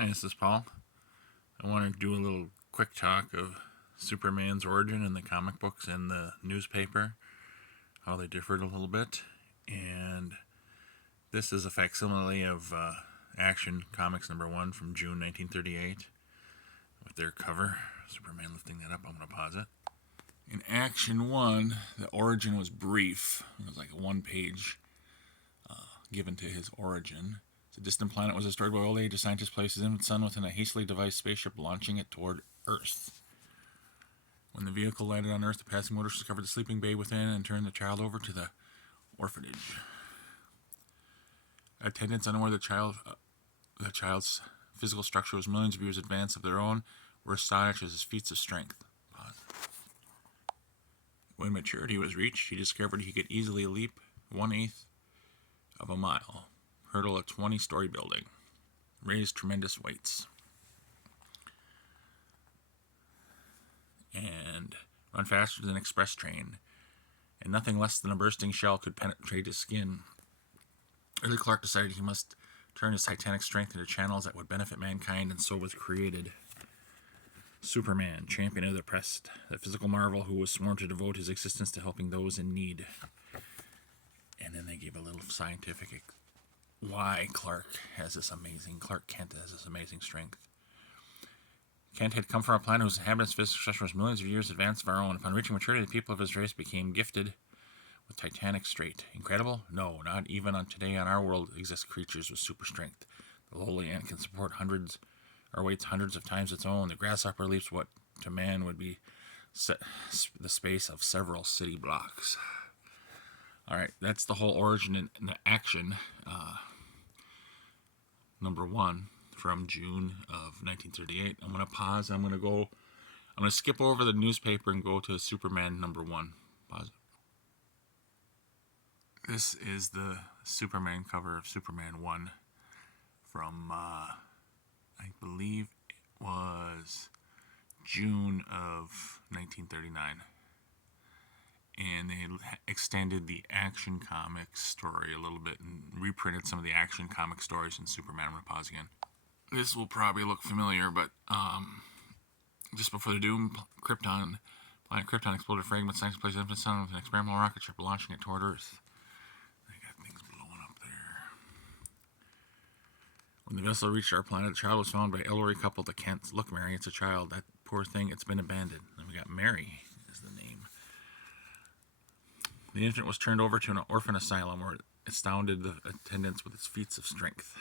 Hi, this is Paul. I want to do a little quick talk of Superman's origin in the comic books and the newspaper, how they differed a little bit. And this is a facsimile of Action Comics #1 from June 1938 with their cover. Superman lifting that up. I'm going to pause it. In Action 1, the origin was brief. It was like a one-page given to his origin. The distant planet was destroyed by old age. A scientist placed his infant son within a hastily devised spaceship, launching it toward Earth. When the vehicle landed on Earth, the passing motorist discovered the sleeping babe within and turned the child over to the orphanage. Attendants, unaware the child's physical structure was millions of years advanced of their own, were astonished at his feats of strength. Pause. When maturity was reached, he discovered he could easily leap 1/8 of a mile, hurdle a 20-story building, raise tremendous weights, and run faster than an express train, and nothing less than a bursting shell could penetrate his skin. Early Clark decided he must turn his titanic strength into channels that would benefit mankind, and so was created Superman, champion of the oppressed, the physical marvel who was sworn to devote his existence to helping those in need. And then they gave a little scientific why Clark Kent has this amazing strength. Kent had come from a planet whose inhabitants' physical structure was millions of years advanced of our own. Upon reaching maturity, the people of his race became gifted with titanic strength. Incredible? No, not even today on our world exist creatures with super strength. The lowly ant can support weights hundreds of times its own. The grasshopper leaps what to man would be the space of several city blocks. All right, that's the whole origin in the Action #1 from June of 1938. I'm going to pause. I'm going to skip over the newspaper and go to Superman #1. Pause. This is the Superman cover of Superman 1 from, I believe it was June of 1939. And they extended the Action Comics story a little bit and reprinted some of the Action Comic stories in Superman. I'm going to pause again. This will probably look familiar, but just before the doom, planet Krypton exploded fragments. Science placed infant son with an experimental rocket ship, launching it toward Earth. They got things blowing up there. When the vessel reached our planet, the child was found by elderly couple, the Kents. Look, Mary, it's a child. That poor thing, it's been abandoned. And we got Mary is the name. The infant was turned over to an orphan asylum where it astounded the attendants with its feats of strength.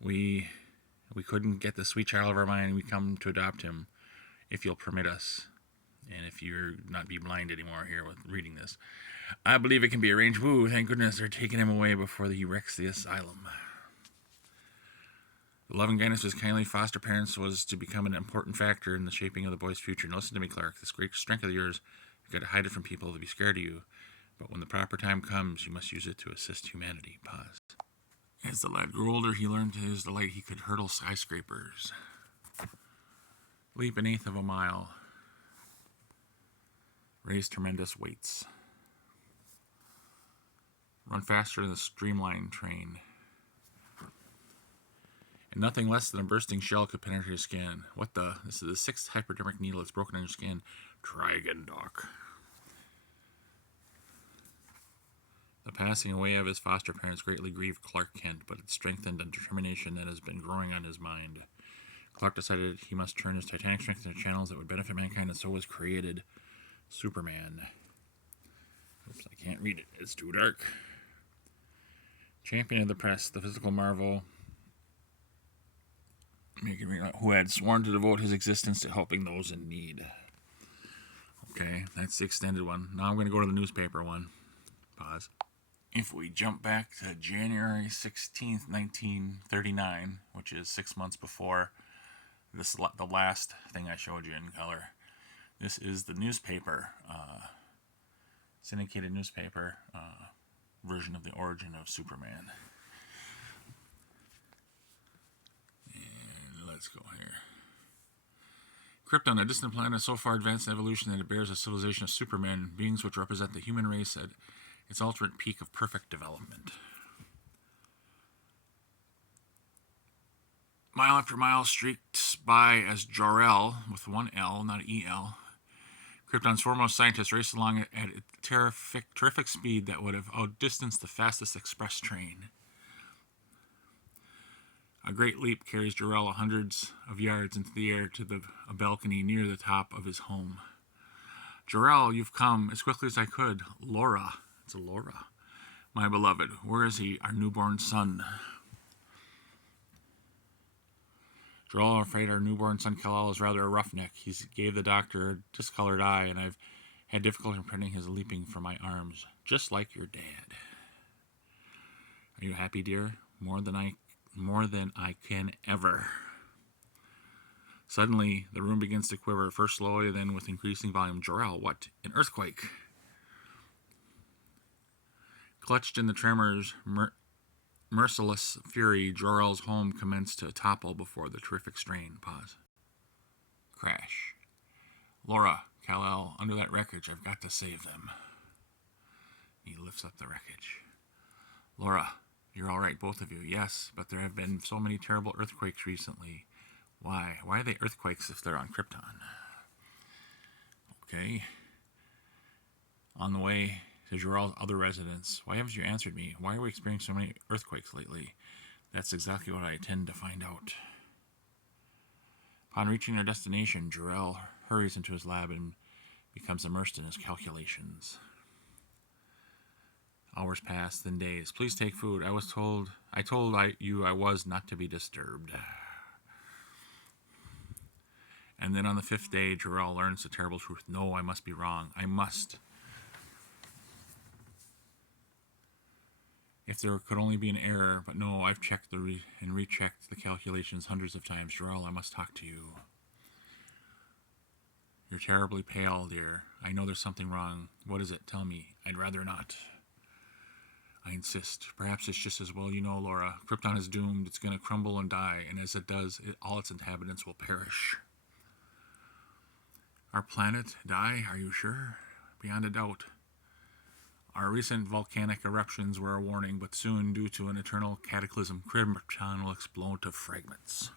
We couldn't get the sweet child of our mind. We come to adopt him, if you'll permit us, and if you're not be blind anymore here with reading this. I believe it can be arranged. Woo, thank goodness they're taking him away before he wrecks the asylum. The loving guidance of his kindly foster parents was to become an important factor in the shaping of the boy's future. And listen to me, Clark. This great strength of yours, you've got to hide it from people to be scared of you. But when the proper time comes, you must use it to assist humanity. Pause. As the lad grew older, he learned to his delight he could hurdle skyscrapers, leap 1/8 of a mile, raise tremendous weights, run faster than a streamlined train, and nothing less than a bursting shell could penetrate his skin. What the? This is the 6th hypodermic needle that's broken on your skin. Try again, Doc. The passing away of his foster parents greatly grieved Clark Kent, but it strengthened a determination that has been growing on his mind. Clark decided he must turn his titanic strength into channels that would benefit mankind, and so was created Superman. Oops, I can't read it. It's too dark. Champion of the press, the physical marvel, who had sworn to devote his existence to helping those in need. Okay, that's the extended one. Now I'm going to go to the newspaper one. Pause. If we jump back to January 16th, 1939, which is 6 months before the last thing I showed you in color, this is the newspaper, syndicated newspaper version of the origin of Superman. And let's go here. Krypton, a distant planet so far advanced in evolution that it bears a civilization of supermen, beings which represent the human race at its ultimate peak of perfect development. Mile after mile streaked by as Jor-El, with one L, not E-L, Krypton's foremost scientists raced along at a terrific speed that would have outdistanced the fastest express train. A great leap carries Jor-El hundreds of yards into the air to a balcony near the top of his home. Jor-El, you've come as quickly as I could. Laura, it's a Laura, my beloved, where is he, our newborn son? Jor-El, I'm afraid our newborn son Kal-El is rather a roughneck. He gave the doctor a discolored eye, and I've had difficulty in preventing his leaping from my arms, just like your dad. Are you happy, dear? More than I can ever. Suddenly, the room begins to quiver, first slowly, then with increasing volume. Jor-El, what? An earthquake! Clutched in the tremors, merciless fury, Jor-El's home commenced to topple before the terrific strain. Pause. Crash. Laura, Kal-El, under that wreckage, I've got to save them. He lifts up the wreckage. Laura, you're all right, both of you. Yes, but there have been so many terrible earthquakes recently. Why? Why are they earthquakes if they're on Krypton? Okay. On the way to Jor-El's other residence. Why haven't you answered me? Why are we experiencing so many earthquakes lately? That's exactly what I intend to find out. Upon reaching their destination, Jor-El hurries into his lab and becomes immersed in his calculations. Hours pass, then days. Please take food. I told you I was not to be disturbed. And then on the 5th day, Jor-El learns the terrible truth. No, I must be wrong. I must. If there could only be an error, but no, I've checked and rechecked the calculations hundreds of times. Jor-El, I must talk to you. You're terribly pale, dear. I know there's something wrong. What is it? Tell me. I'd rather not. I insist. Perhaps it's just as well you know, Laura. Krypton is doomed. It's going to crumble and die, and as it does, all its inhabitants will perish. Our planet die? Are you sure? Beyond a doubt. Our recent volcanic eruptions were a warning, but soon, due to an eternal cataclysm, Krypton will explode to fragments.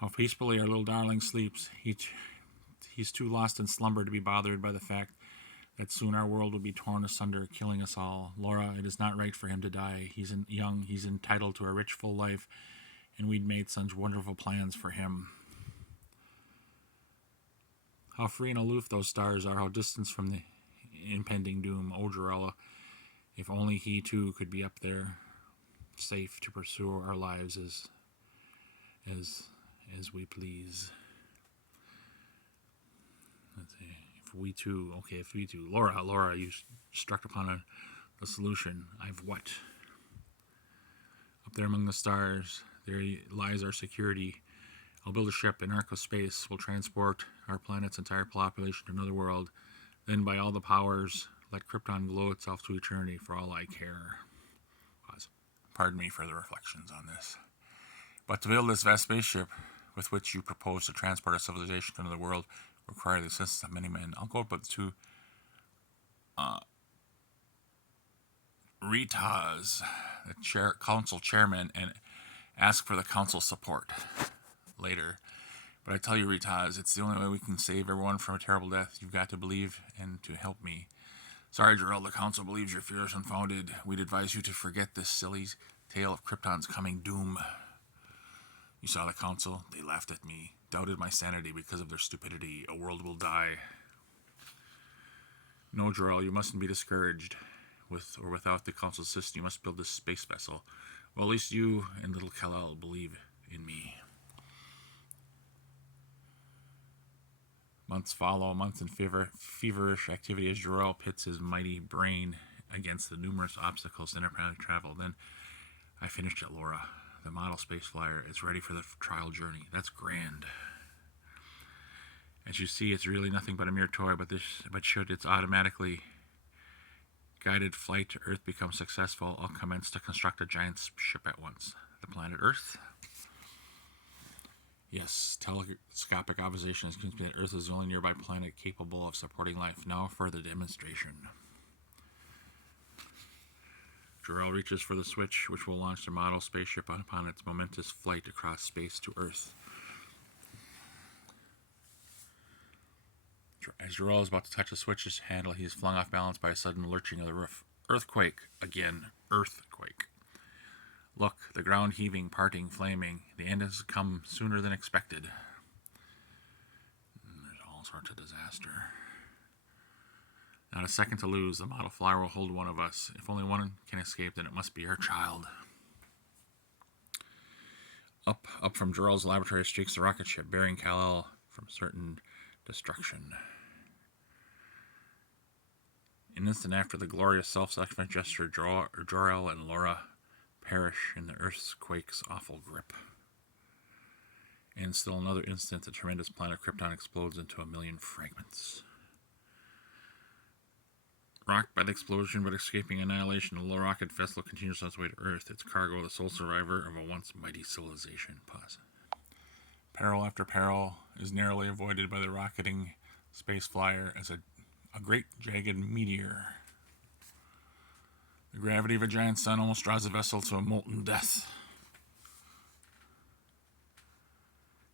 How peacefully our little darling sleeps. He's too lost in slumber to be bothered by the fact that soon our world will be torn asunder, killing us all. Laura, it is not right for him to die. He's young, he's entitled to a rich, full life, and we'd made such wonderful plans for him. How free and aloof those stars are, how distant from the impending doom. Oh, Jor-El, if only he too could be up there, safe to pursue our lives as we please. Let's see. If we too. Laura, you struck upon a solution. I've what? Up there among the stars, there lies our security. I'll build a ship, an ark of space. We'll transport our planet's entire population to another world. Then, by all the powers, let Krypton glow itself to eternity for all I care. Pause. Pardon me for the reflections on this. But to build this vast spaceship with which you propose to transport a civilization to another world require the assistance of many men. I'll go up with two Ritas, the council chairman, and ask for the council's support later. But I tell you, Ritas, it's the only way we can save everyone from a terrible death. You've got to believe and to help me. Sorry, Jor-El, the council believes your fear is unfounded. We'd advise you to forget this silly tale of Krypton's coming doom. You saw the council. They laughed at me, doubted my sanity because of their stupidity. A world will die. No, Jor-El, you mustn't be discouraged. With or without the council's assistance, you must build this space vessel. Well, at least you and little Kal-El believe in me. Months follow, months in feverish activity as Jor-El pits his mighty brain against the numerous obstacles to interplanet travel. Then I finished it, Laura. The model space flyer is ready for the trial journey. That's grand. As you see, it's really nothing but a mere toy, but should its automatically guided flight to Earth become successful, I'll commence to construct a giant ship at once. The planet Earth? Yes, telescopic observation has convinced me that Earth is the only nearby planet capable of supporting life. Now for the demonstration. Jor-El reaches for the switch, which will launch the model spaceship upon its momentous flight across space to Earth. As Jor-El is about to touch the switch's handle, he is flung off balance by a sudden lurching of the roof. Earthquake! Again, earthquake. Look, the ground heaving, parting, flaming. The end has come sooner than expected. There's all sorts of disaster. Not a second to lose. The model flyer will hold one of us. If only one can escape, then it must be her child. Up from Jor-El's laboratory streaks the rocket ship, bearing Kal-El from certain destruction. An instant after the glorious self-sacrifice gesture, Jor-El and Laura perish in the earthquake's awful grip. And still another instant, the tremendous planet Krypton explodes into a million fragments. Rocked by the explosion but escaping annihilation, the low rocket vessel continues on its way to Earth, its cargo the sole survivor of a once mighty civilization. Pause. Peril after peril is narrowly avoided by the rocketing space flyer as a great jagged meteor. The gravity of a giant sun almost draws the vessel to a molten death.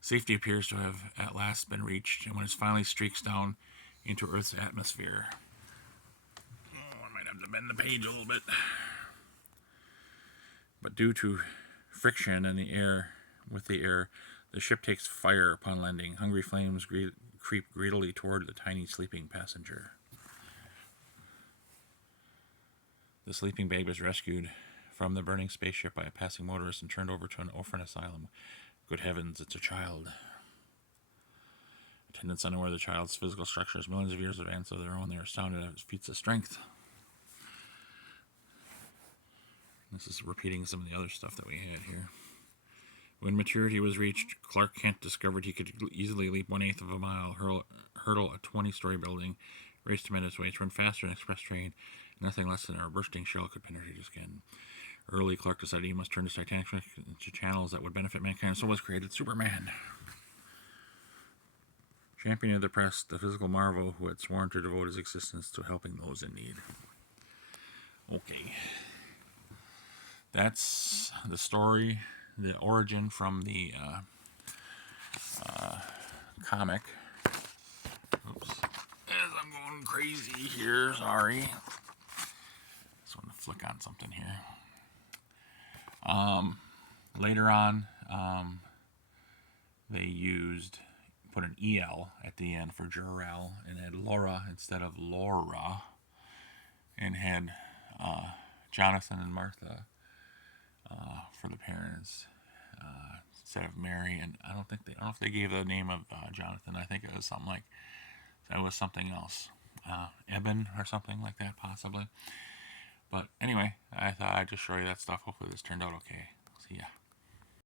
Safety appears to have at last been reached, and when it finally streaks down into Earth's atmosphere... I might have to bend the page a little bit. But due to friction in the air, the ship takes fire upon landing. Hungry flames creep greedily toward the tiny sleeping passenger. The sleeping babe is rescued from the burning spaceship by a passing motorist and turned over to an orphan asylum. Good heavens, it's a child. Attendants unaware of the child's physical structure has millions of years of advance of their own. They are astounded at its feats of strength. This is repeating some of the other stuff that we had here. When maturity was reached, Clark Kent discovered he could easily leap 1/8 of a mile, hurdle a 20-story building, race to minutes away, run faster than an express train. Nothing less than a bursting shell could penetrate his skin. Early, Clark decided he must turn his Titanic into channels that would benefit mankind, so was created Superman. Champion of the oppressed, the physical marvel who had sworn to devote his existence to helping those in need. Okay. That's the story, the origin from the comic. Oops. As I'm going crazy here, sorry. Just want to flick on something here. Later on, they put an EL at the end for Jor-El and had Laura instead of Laura, and had Jonathan and Martha for the parents instead of Mary. And I don't know if they gave the name of Jonathan. I think it was something else, Eben or something like that, possibly. But anyway, I thought I'd just show you that stuff. Hopefully this turned out okay. See ya.